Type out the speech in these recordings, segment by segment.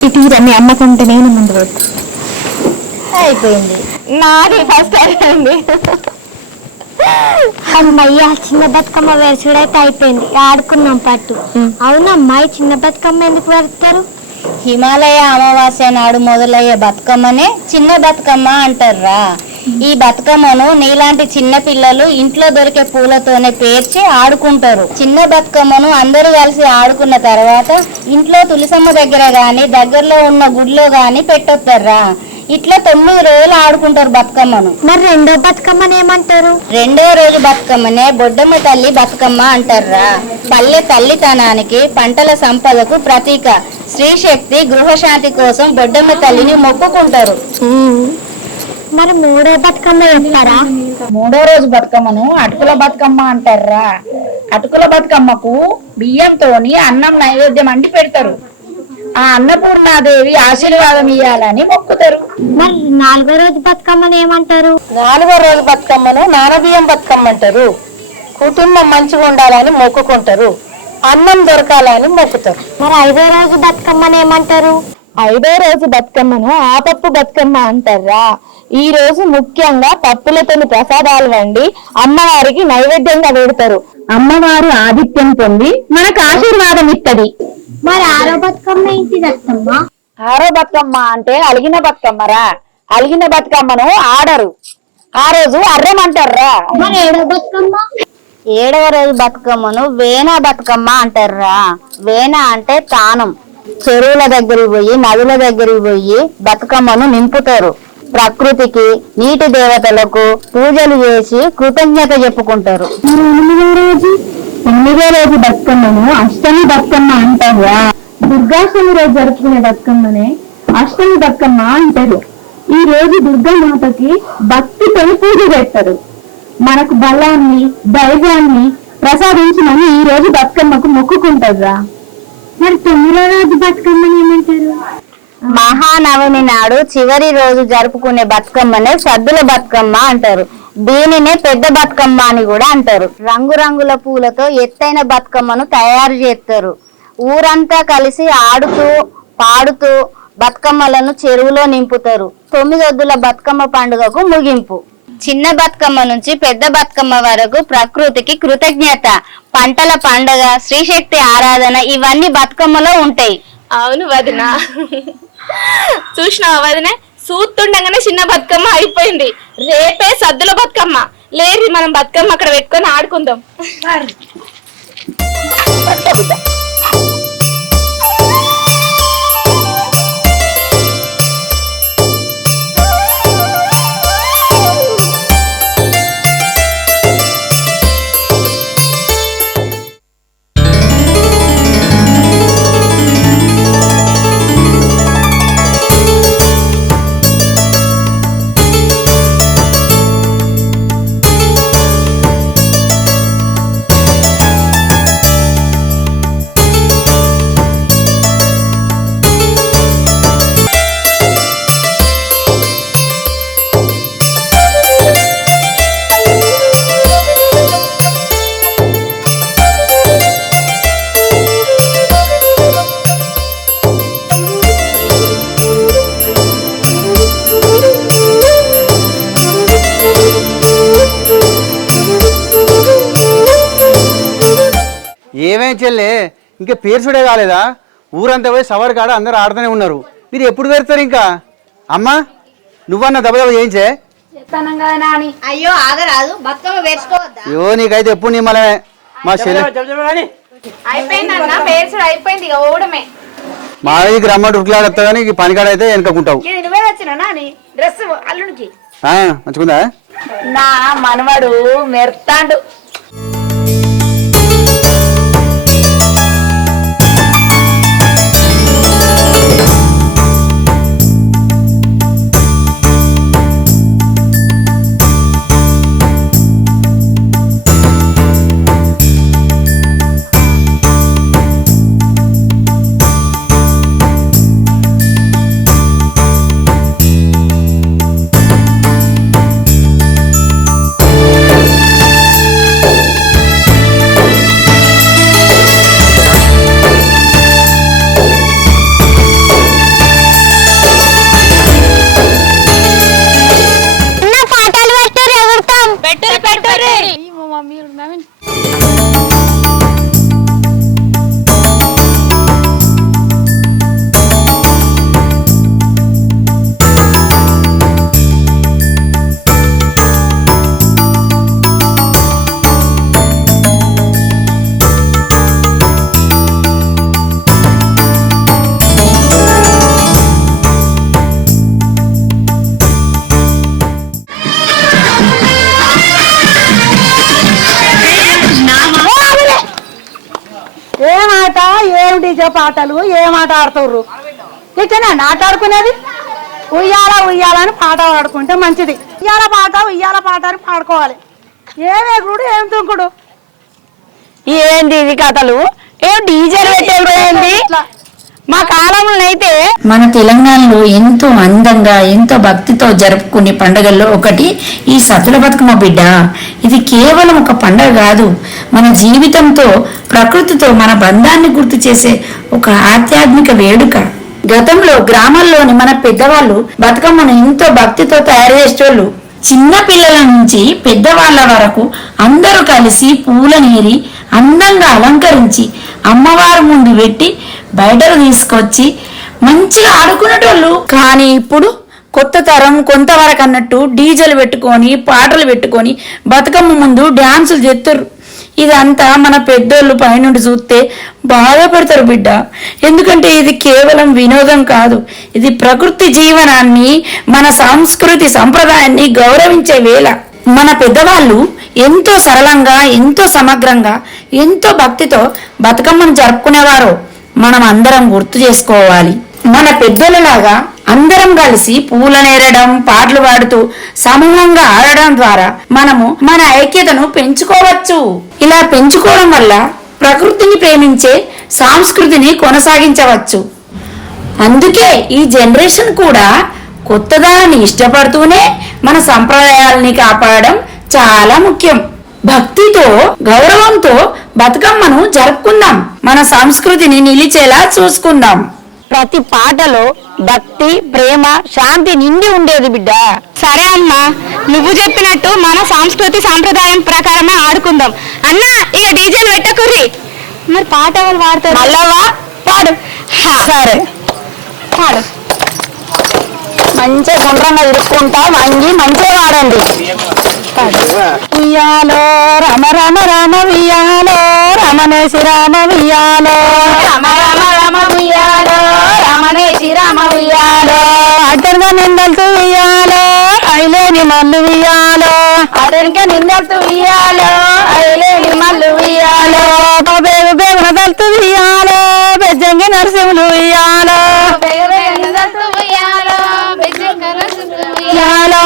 తీరా మీ అమ్మకుంటే నేను ముందు వద్దు అయిపోయింది. నాది ఫస్ట్ అయిపోయింది. అమ్మయ్య చిన్న బతుకమ్మ వేసుడైతే అయిపోయింది. ఆడుకున్నాం పట్టు. అవునమ్మాయి చిన్న బతుకమ్మ ఎందుకు పెడతారు? హిమాలయ అమావాస్య నాడు మొదలయ్యే బతుకమ్మనే చిన్న బతుకమ్మ అంటారా. ఈ బతుకమ్మను నీలాంటి చిన్న పిల్లలు ఇంట్లో దొరికే పూలతోనే పేర్చి ఆడుకుంటారు. చిన్న బతుకమ్మను అందరూ కలిసి ఆడుకున్న తర్వాత ఇంట్లో తులసమ్మ దగ్గర గాని దగ్గరలో ఉన్న గుడిలో గాని పెట్టొస్తారా. ఇట్లా 9 రోజులు ఆడుకుంటారు బతుకమ్మను. మరి రెండో బతుకమ్మని ఏమంటారు? రెండో రోజు బతుకమ్మనే బొడ్డమ్మ తల్లి బతుకమ్మ అంటారా. పల్లె తల్లితనానికి పంటల సంపదకు ప్రతీక. శ్రీశక్తి గృహశాంతి కోసం బొడ్డమ్మ తల్లిని మొక్కుకుంటారు. మరి మూడో బతుకమ్మ చెప్తారా? మూడో రోజు బతుకమ్మను అటుకుల బతుకమ్మ అంటారా. అటుకుల బతుకమ్మకు బియ్యంతోని అన్నం నైవేద్యం అంటి పెడతారు. ఆ అన్నపూర్ణాదేవి ఆశీర్వాదం ఇయ్యాలని మొక్కుతారు. మరి నాలుగో రోజు బతుకమ్మని ఏమంటారు? నాలుగో రోజు బతుకమ్మను నానబియ్యం బతుకమ్మ అంటారు. కుటుంబం మంచిగా ఉండాలని మొక్కుకుంటారు. అన్నం దొరకాలని మొక్కుతారు. మరి ఐదో రోజు బతుకమ్మని ఏమంటారు? ఐదో రోజు బతుకమ్మను ఆపప్పు బతుకమ్మ అంటారా. ఈ రోజు ముఖ్యంగా పప్పులతోని ప్రసాదాలు వండి అమ్మవారికి నైవేద్యంగా పెడతారు. అమ్మవారు ఆదిత్యం పొంది మనకు ఆశీర్వాదం ఇస్తది. మరి ఆరో బతుకమ్మ ఏంటి బతుకమ్మ? ఆరో బతుకమ్మ అంటే అలిగిన బతుకమ్మరా. అలిగిన బతుకమ్మను ఆడరు. ఆ రోజు అర్రమంటారా. మరి ఏడో బతుకమ్మ? ఏడవ రోజు బతుకమ్మను వేణ బతుకమ్మ అంటారా. వేణ అంటే తానం. చెరువుల దగ్గరికి పోయి నదుల దగ్గరికి పోయి బతుకమ్మను నింపుతారు. ప్రకృతికి నీటి దేవతలకు పూజలు చేసి కృతజ్ఞత చెప్పుకుంటారు. ఎనిమిదో రోజు బతుకమ్మను అష్టమి బతుకమ్మ అంటారా. దుర్గాష్టమి రోజు జరుపుకునే బతుకమ్మనే అష్టమి బతుకమ్మ అంటారు. ఈ రోజు దుర్గామాతకి భక్తితో పూజ చేస్తారు. మనకు బలాన్ని ధైర్యాన్ని ప్రసాదించమని ఈ రోజు బతుకమ్మకు మొక్కుకుంటారా. మరి 9వ రోజు బతుకమ్మని ఏమంటారు? మహానవమి నాడు చివరి రోజు జరుపుకునే బతుకమ్మనే సద్దుల బతుకమ్మ అంటారు. దీనినే పెద్ద బతుకమ్మ అని కూడా అంటారు. రంగురంగుల పూలతో ఎత్తైన బతుకమ్మను తయారు చేస్తారు. ఊరంతా కలిసి ఆడుతూ పాడుతూ బతుకమ్మలను చెరువులో నింపుతారు. 9 ఒద్దుల బతుకమ్మ పండుగకు ముగింపు. చిన్న బతుకమ్మ నుంచి పెద్ద బతుకమ్మ వరకు ప్రకృతికి కృతజ్ఞత, పంటల పండగ, శ్రీశక్తి ఆరాధన ఇవన్నీ బతుకమ్మలో ఉంటాయి. అవును వదిన, చూసినావా వదినే, చూస్తుండగానే చిన్న బతుకమ్మ అయిపోయింది. రేపే సద్దుల బతుకమ్మ. లేరి మనం బతుకమ్మ అక్కడ పెట్టుకొని ఆడుకుందాం. ఏమేం చెల్లే, ఇంకా పేర్చుడే కాలేదా? ఊరంతా పోయి సవర్ కాడ అందరు ఆడుతూనే ఉన్నారు. మీరు ఎప్పుడు పెడతారు? ఇంకా అమ్మా నువ్వన్నా దెబ్బ చేయించే. అయ్యో ఆగరాదు, బతుకమ్మ వేసుకోవద్దా? అయ్యో నీకైతే ఎప్పుడు నీ మళ్ళీ మా చెల్లె అయిపోయింది ఇక ఓడమే. మా దగ్గర రమ్మంటే ఉట్లాడతా కానీ పనికాడ అయితే వెనుకుంటావు. నువ్వే వచ్చినా నాని డ్రెస్ అల్లుడికి మంచిగుందా? నా మనవడు మెర్తాండు. పూజ పాటలు ఏం ఆట ఆడుతుర్రు ఇట్లనే ఆట ఆడుకునేది ఉయ్యాల ఉయ్యాల అని పాట పాడుకుంటే మంచిది ఉయ్యాల పాట అని పాడుకోవాలి ఏం ఎగుడు ఏం తుంకుడు ఏంది ఇది కథలు ఏం డీజేలు పెట్టేది ఏంది మా కాలంలో అయితే మన తెలంగాణలో ఎంతో అందంగా ఎంతో భక్తితో జరుపుకునే పండుగల్లో ఒకటి ఈ సద్దుల బతుకమ్మ బిడ్డ. ఇది కేవలం ఒక పండుగ కాదు, మన జీవితంతో ప్రకృతితో మన బంధాన్ని గుర్తు చేసే ఒక ఆధ్యాత్మిక వేడుక. గతంలో గ్రామాల్లోని మన పెద్దవాళ్ళు బతుకమ్మను ఎంతో భక్తితో తయారు చేసేటోళ్ళు. చిన్న పిల్లల నుంచి పెద్దవాళ్ళ వరకు అందరూ కలిసి పూలనేరి అందంగా అలంకరించి అమ్మవారి ముందు పెట్టి బయటకు తీసుకొచ్చి మంచిగా ఆడుకునేటోళ్ళు. కానీ ఇప్పుడు కొత్త తరం కొంతవరకు అన్నట్టు డీజేలు పెట్టుకొని పాటలు పెట్టుకొని బతుకమ్మ ముందు డాన్సులు చేస్తారు. ఇదంతా మన పెద్దోళ్ళు పైనుండి చూస్తే బాధపడతారు బిడ్డ. ఎందుకంటే ఇది కేవలం వినోదం కాదు, ఇది ప్రకృతి జీవనాన్ని మన సంస్కృతి సంప్రదాయాన్ని గౌరవించే వేళ. మన పెద్దవాళ్ళు ఎంతో సరళంగా ఎంతో సమగ్రంగా ఎంతో భక్తితో బతుకమ్మను జరుపుకునేవారో మనం అందరం గుర్తు చేసుకోవాలి. మన పెద్దలలాగా అందరం కలిసి పూలనేరడం పాటలు పాడుతూ సమూహంగా ఆడడం ద్వారా మనము మన ఐక్యతను పెంచుకోవచ్చు. ఇలా పెంచుకోవడం వల్ల ప్రకృతిని ప్రేమించే సంస్కృతిని కొనసాగించవచ్చు. అందుకే ఈ జనరేషన్ కూడా కొత్తదాన్ని ఇష్టపడుతూనే మన సంప్రదాయాలని కాపాడడం చాలా ముఖ్యం. భక్తితో గౌరవంతో బతుకమ్మను జరుపుకుందాం, మన సంస్కృతిని నిలిచేలా చూసుకుందాం. ప్రతి పాటలో భక్తి ప్రేమ శాంతి నిండి ఉండేది బిడ్డ. సరే అమ్మా, నువ్వు చెప్పినట్టు మన సంస్కృతి సాంప్రదాయం ప్రకారమే ఆడుకుందాం. అన్నా ఇక డీజేలు పెట్టకుర్రి. మరి పాట వాళ్ళు పాడతారు. మల్లవ్వ పాడు. సరే పాడు. మంచిగా గుండ్రంగా ఇరుక్కుంటా వంగి మంచిగా వాడండి. ఉయ్యాలో రమ రమ రమ ఉయ్యాలో రమణేశి రామ ఉయ్యాలో రామ రామ రామ ఉయ్యాలో రమణేశి రామ ఉయ్యాలో అటెన్గా నిందలుతూ ఉయ్యాలో ఐలేని మల్లు ఉయ్యాలో అతనికే నిన్నట్టు ఉయ్యాలో ఐలేని మల్లు ఉయ్యాలో బేగు బేగున తలుతూ ఉయ్యాలో బెజ్జంగి నరసింహులు ఉయ్యాలో ఉయ్యాలో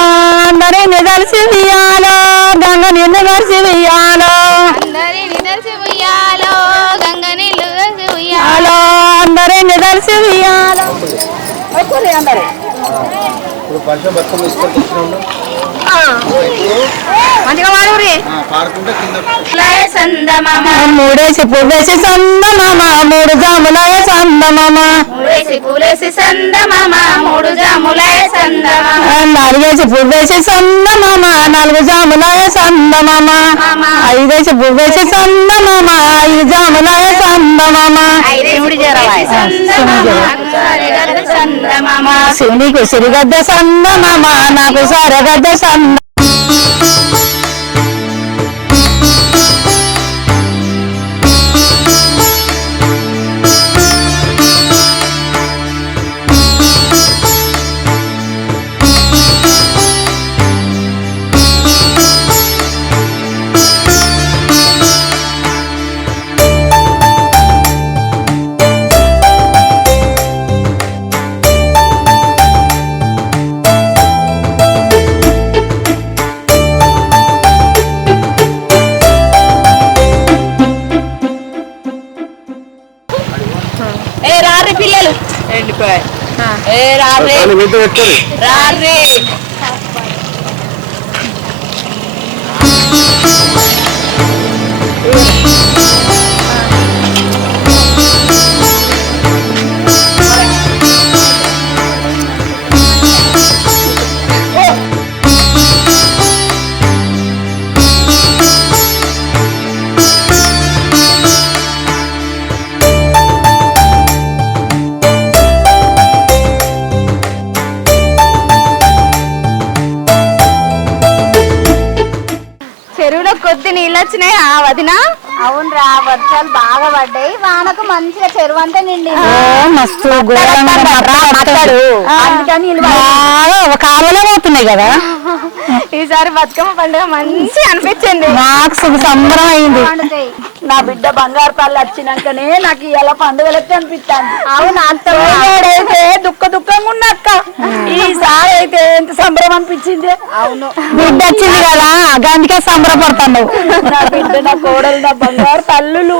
అందరిని కలిసి ఉయ్యాలో గంగ నిన్ను కలిసి ఉయ్యాలో ఉయ్యాలో అందరిని కలిసి ఉయ్యాలో మంచిగా వాడూరి మూడేసి పువ్వేసి సందమామ మూడు జాములాయ సందమామ పూలేసి సందమామ మూడు జాములాయ సందమామ నాలుగేసి పువ్వేసి సందమామ నాలుగు జాములాయ సందమామ ఐదేసి పువ్వేసి సందమామ ఐదు జాములాయ సందమామ శివునికి సిరిగద్ద సందమామ నాకు సరగద్ద సంద. పిల్లలు రారీ కొద్ది నీళ్ళు వచ్చినాయి ఆ వదిన. అవునరా, వర్షాలు బాగా పడ్డాయి, వానకు మంచిగా చెరువు అంతా నిండి మస్తు అందుకని కాలువలో పోతున్నాయి కదా. ఈసారి బతుకమ్మ పండుగ మంచి అనిపించింది. నాకు శుభ సంబరం అయింది. నా బిడ్డ బంగారు పళ్ళు వచ్చినాకనే నాకు ఇలా పండుగ లెక్క అనిపిస్తాను. అవును అయితే దుఃఖంగా ఉన్నక్క, ఈసారి అయితే ఎంత సంబరం అనిపించింది. అవును, బిడ్డ వచ్చింది కదా అందుకే సంబరపడతాను. నా బిడ్డ, నా కోడలు, నా బంగారు తల్లులు.